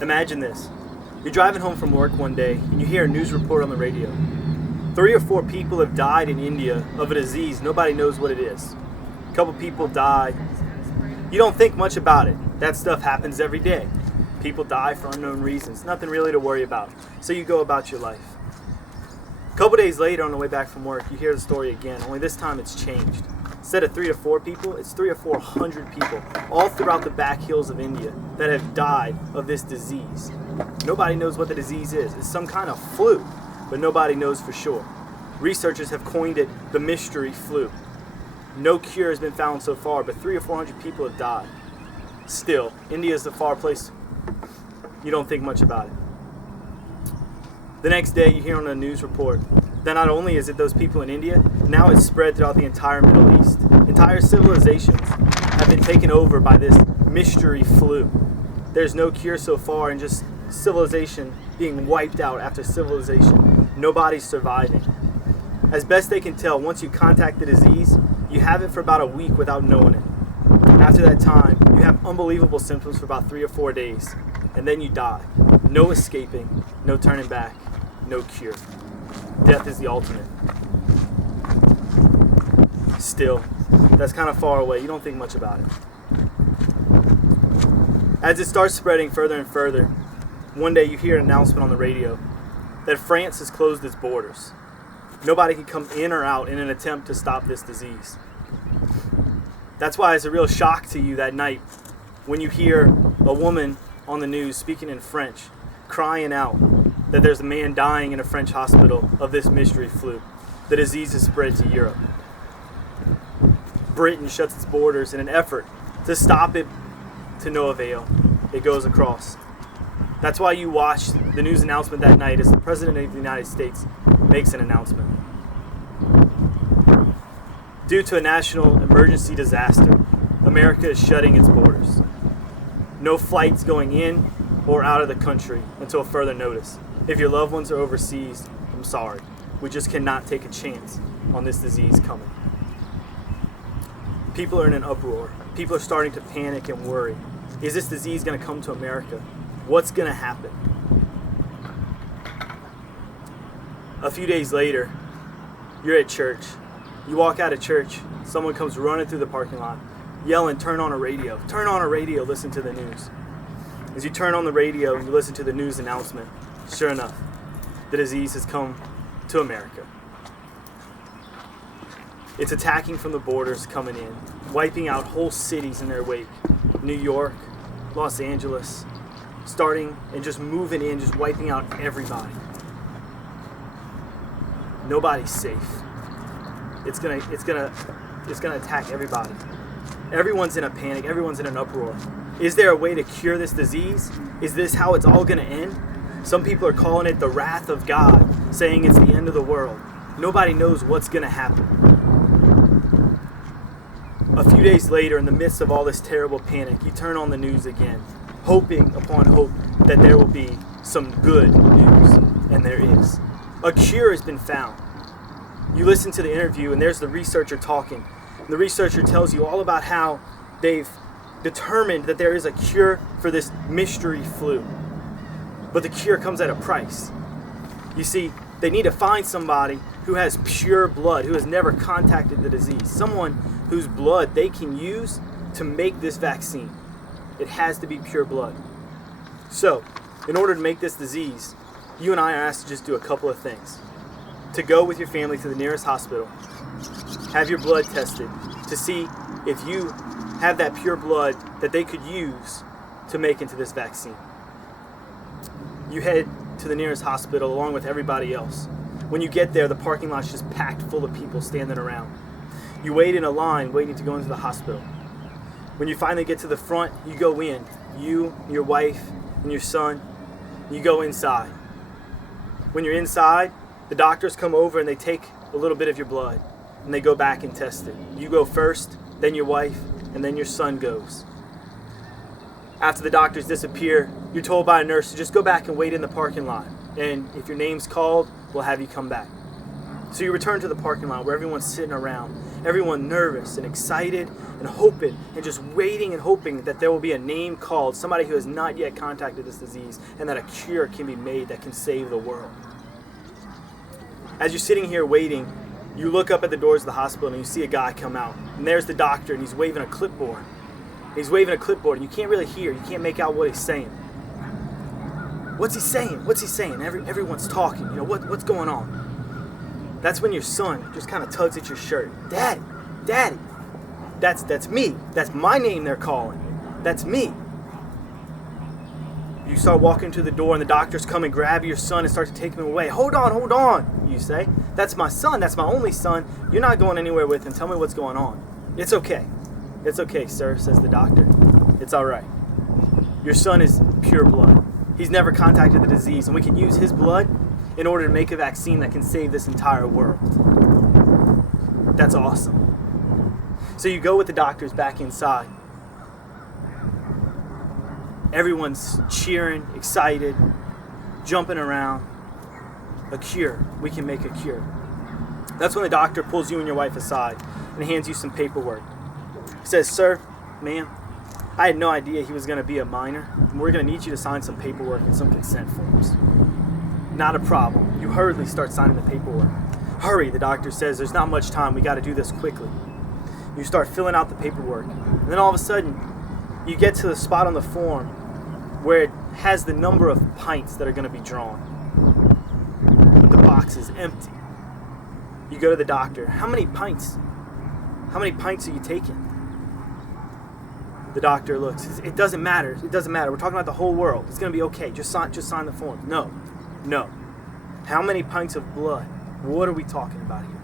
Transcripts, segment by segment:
Imagine this. You're driving home from work one day and you hear a news report on the radio. 3 or 4 people have died in India of a disease. Nobody knows what it is. A couple people died. You don't think much about it. That stuff happens every day. People die for unknown reasons. Nothing really to worry about. So you go about your life. A couple days later on the way back from work, you hear the story again, only this time it's changed. Instead of 3 to 4 people, it's 300 or 400 people all throughout the back hills of India that have died of this disease. Nobody knows what the disease is. It's some kind of flu, but nobody knows for sure. Researchers have coined it the mystery flu. No cure has been found so far, but 300 or 400 people have died. Still, India is the far place. You don't think much about it. The next day, you hear on a news report that not only is it those people in India, now it's spread throughout the entire Middle East. Entire civilizations have been taken over by this mystery flu. There's no cure so far, and just civilization being wiped out after civilization. Nobody's surviving. As best they can tell, once you contact the disease, you have it for about a week without knowing it. After that time, you have unbelievable symptoms for about 3 or 4 days, and then you die. No escaping, no turning back, no cure. Death is the ultimate. Still, that's kind of far away. You don't think much about it. As it starts spreading further and further, one day you hear an announcement on the radio that France has closed its borders. Nobody can come in or out in an attempt to stop this disease. That's why it's a real shock to you that night when you hear a woman on the news speaking in French, crying out that there's a man dying in a French hospital of this mystery flu. The disease has spread to Europe. Britain shuts its borders in an effort to stop it, to no avail. It goes across. That's why you watch the news announcement that night as the President of the United States makes an announcement. Due to a national emergency disaster, America is shutting its borders. No flights going in or out of the country until further notice. If your loved ones are overseas, I'm sorry. We just cannot take a chance on this disease coming. People are in an uproar. People are starting to panic and worry. Is this disease going to come to America? What's going to happen? A few days later, you're at church. You walk out of church, someone comes running through the parking lot, yelling, turn on a radio, listen to the news. As you turn on the radio and you listen to the news announcement, sure enough, the disease has come to America. It's attacking from the borders, coming in, wiping out whole cities in their wake. New York, Los Angeles, starting and just moving in, just wiping out everybody. Nobody's safe. It's gonna attack everybody. Everyone's in a panic. Everyone's in an uproar. Is there a way to cure this disease? Is this how it's all gonna end? Some people are calling it the wrath of God, saying it's the end of the world. Nobody knows what's gonna happen. A few days later, in the midst of all this terrible panic, you turn on the news again, hoping upon hope that there will be some good news, and there is. A cure has been found. You listen to the interview, and there's the researcher talking. And the researcher tells you all about how they've determined that there is a cure for this mystery flu. But the cure comes at a price. You see, they need to find somebody who has pure blood, who has never contacted the disease, someone whose blood they can use to make this vaccine. It has to be pure blood. So, in order to make this disease, you and I are asked to just do a couple of things. To go with your family to the nearest hospital, have your blood tested to see if you have that pure blood that they could use to make into this vaccine. You head to the nearest hospital along with everybody else. When you get there, the parking lot's just packed full of people standing around. You wait in a line waiting to go into the hospital. When you finally get to the front, you go in. You, your wife, and your son, you go inside. When you're inside, the doctors come over and they take a little bit of your blood and they go back and test it. You go first, then your wife, and then your son goes. After the doctors disappear, you're told by a nurse to just go back and wait in the parking lot. And if your name's called, we'll have you come back. So you return to the parking lot where everyone's sitting around, everyone nervous and excited and hoping and just waiting and hoping that there will be a name called, somebody who has not yet contacted this disease, and that a cure can be made that can save the world. As you're sitting here waiting, you look up at the doors of the hospital and you see a guy come out. And there's the doctor, and he's waving a clipboard. He's waving a clipboard and you can't really hear, you can't make out what he's saying. What's he saying? What's he saying? Everyone's talking. You know, what's going on? That's when your son just kind of tugs at your shirt. Daddy, Daddy. That's me. That's my name they're calling. That's me. You start walking to the door and the doctors come and grab your son and start to take him away. Hold on, you say. That's my son. That's my only son. You're not going anywhere with him. Tell me what's going on. It's okay. It's okay, sir, says the doctor. It's all right. Your son is pure blood. He's never contacted the disease, and we can use his blood in order to make a vaccine that can save this entire world. That's awesome. So you go with the doctors back inside. Everyone's cheering, excited, jumping around. A cure. We can make a cure. That's when the doctor pulls you and your wife aside and hands you some paperwork. He says, "Sir, ma'am, I had no idea he was going to be a minor. And we're going to need you to sign some paperwork and some consent forms." Not a problem. You hurriedly start signing the paperwork. "Hurry," the doctor says. "There's not much time. We got to do this quickly." You start filling out the paperwork. And then all of a sudden, you get to the spot on the form where it has the number of pints that are going to be drawn. But the box is empty. You go to the doctor. How many pints? How many pints are you taking? The doctor looks. It doesn't matter. It doesn't matter. We're talking about the whole world. It's going to be okay. Just sign the form. No. How many pints of blood? What are we talking about here?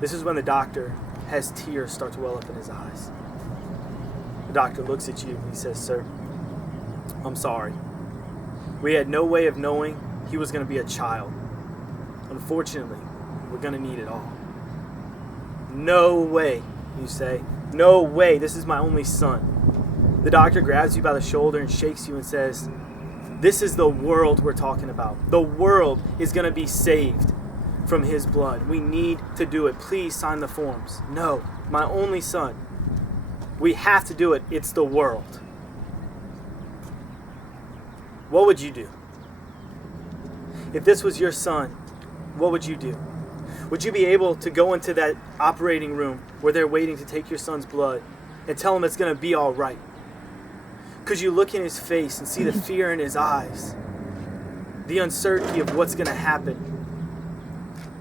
This is when the doctor has tears start to well up in his eyes. The doctor looks at you and he says, "Sir, I'm sorry. We had no way of knowing he was going to be a child. Unfortunately, we're going to need it all." "No way," you say. "No way. This is my only son." The doctor grabs you by the shoulder and shakes you and says, "This is the world we're talking about. The world is going to be saved from his blood. We need to do it. Please sign the forms." "No, my only son. We have to do it. It's the world." What would you do? If this was your son, what would you do? Would you be able to go into that operating room where they're waiting to take your son's blood and tell him it's going to be all right? Could you look in his face and see the fear in his eyes? The uncertainty of what's going to happen?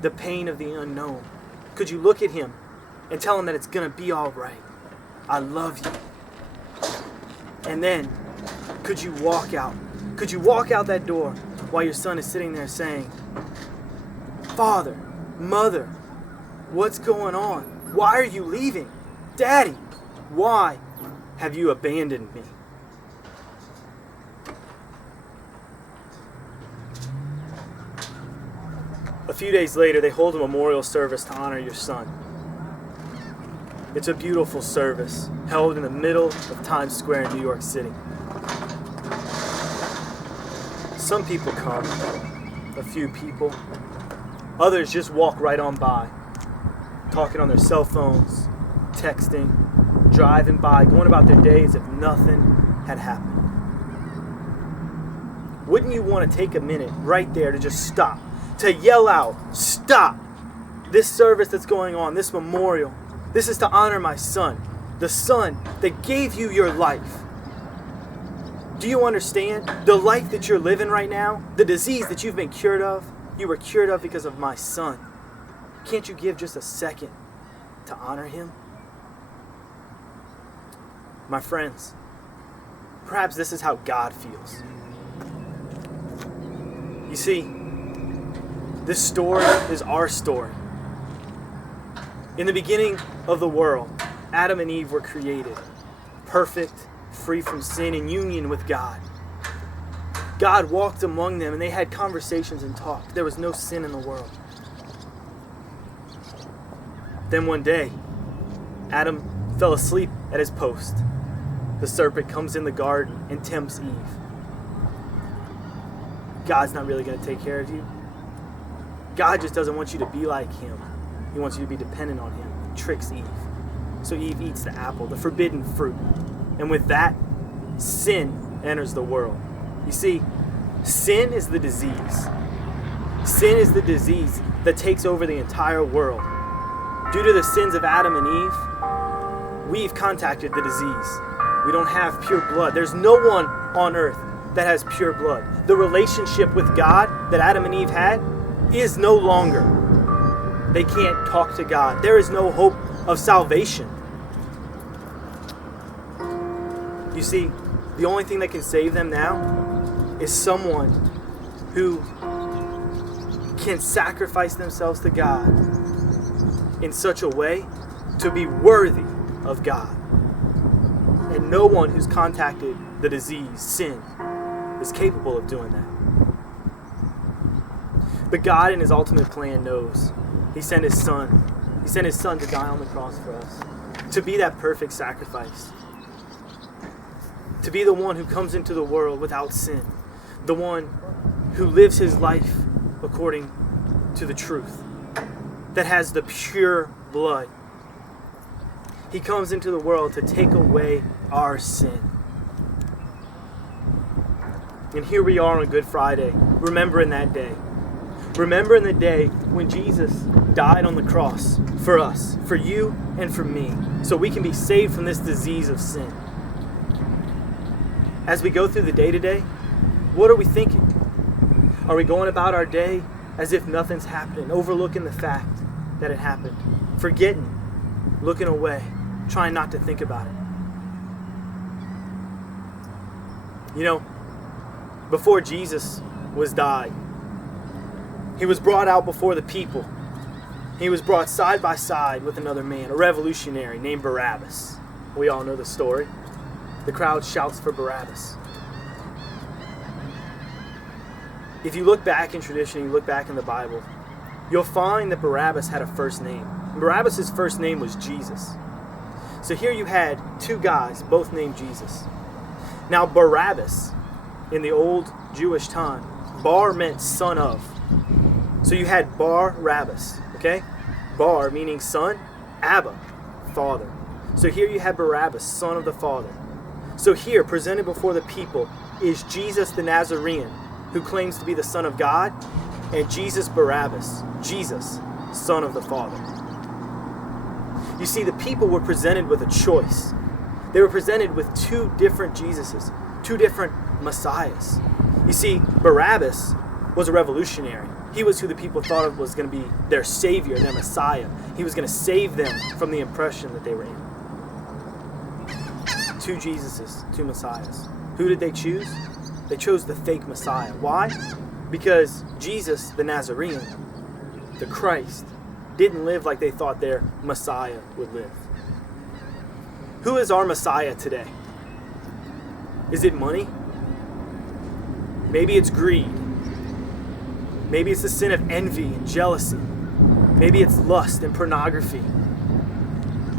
The pain of the unknown? Could you look at him and tell him that it's going to be all right? "I love you." And then, could you walk out? Could you walk out that door while your son is sitting there saying, "Father, Mother, what's going on? Why are you leaving? Daddy, why have you abandoned me?" A few days later, they hold a memorial service to honor your son. It's a beautiful service held in the middle of Times Square in New York City. Some people come, a few people. Others just walk right on by, talking on their cell phones, texting, driving by, going about their day as if nothing had happened. Wouldn't you want to take a minute right there to just stop, to yell out, "Stop! This service that's going on, this memorial, this is to honor my son, the son that gave you your life. Do you understand? The life that you're living right now, the disease that you've been cured of, you were cured of because of my son. Can't you give just a second to honor him?" My friends, perhaps this is how God feels. You see, this story is our story. In the beginning of the world, Adam and Eve were created, perfect, free from sin, in union with God. God walked among them and they had conversations and talked. There was no sin in the world. Then one day, Adam fell asleep at his post. The serpent comes in the garden and tempts Eve. God's not really going to take care of you. God just doesn't want you to be like him. He wants you to be dependent on him. He tricks Eve. So Eve eats the apple, the forbidden fruit. And with that, sin enters the world. You see, sin is the disease. Sin is the disease that takes over the entire world. Due to the sins of Adam and Eve, we've contacted the disease. We don't have pure blood. There's no one on earth that has pure blood. The relationship with God that Adam and Eve had is no longer. They can't talk to God. There is no hope of salvation. You see, the only thing that can save them now is someone who can sacrifice themselves to God in such a way to be worthy of God. And no one who's contacted the disease, sin, is capable of doing that. But God, in his ultimate plan, knows. He sent his son. He sent his son to die on the cross for us, to be that perfect sacrifice, to be the one who comes into the world without sin, the one who lives his life according to the truth, that has the pure blood. He comes into the world to take away our sin. And here we are on Good Friday, remembering that day. Remembering the day when Jesus died on the cross for us, for you and for me, so we can be saved from this disease of sin. As we go through the day today, what are we thinking? Are we going about our day as if nothing's happening, overlooking the fact that it happened, forgetting, looking away, trying not to think about it? You know, before Jesus was died, he was brought out before the people. He was brought side by side with another man, a revolutionary named Barabbas. We all know the story. The crowd shouts for Barabbas. If you look back in tradition, you look back in the Bible, you'll find that Barabbas had a first name. Barabbas' first name was Jesus. So here you had two guys, both named Jesus. Now Barabbas, in the old Jewish time, Bar meant son of. So you had Barabbas, okay? Bar meaning son, Abba, father. So here you had Barabbas, son of the Father. So here, presented before the people, is Jesus the Nazarene, who claims to be the Son of God, and Jesus Barabbas, Jesus, son of the Father. You see, the people were presented with a choice. They were presented with two different Jesuses, two different Messiahs. You see, Barabbas was a revolutionary. He was who the people thought of was going to be their savior, their Messiah. He was going to save them from the oppression that they were in. Two Jesuses, two Messiahs. Who did they choose? They chose the fake Messiah. Why? Because Jesus, the Nazarene, the Christ, didn't live like they thought their Messiah would live. Who is our Messiah today? Is it money? Maybe it's greed. Maybe it's the sin of envy and jealousy. Maybe it's lust and pornography.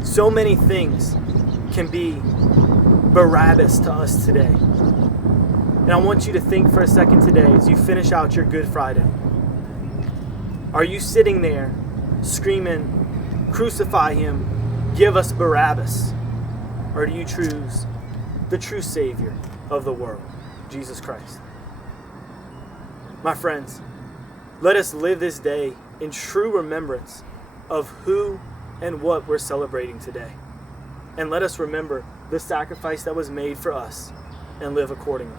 So many things can be Barabbas to us today. And I want you to think for a second today as you finish out your Good Friday. Are you sitting there screaming, "Crucify him, give us Barabbas"? Or do you choose the true Savior of the world, Jesus Christ? My friends, let us live this day in true remembrance of who and what we're celebrating today. And let us remember the sacrifice that was made for us and live accordingly.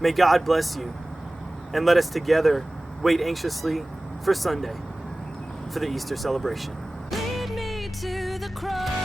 May God bless you, and let us together wait anxiously for Sunday, for the Easter celebration. Lead me to the cross.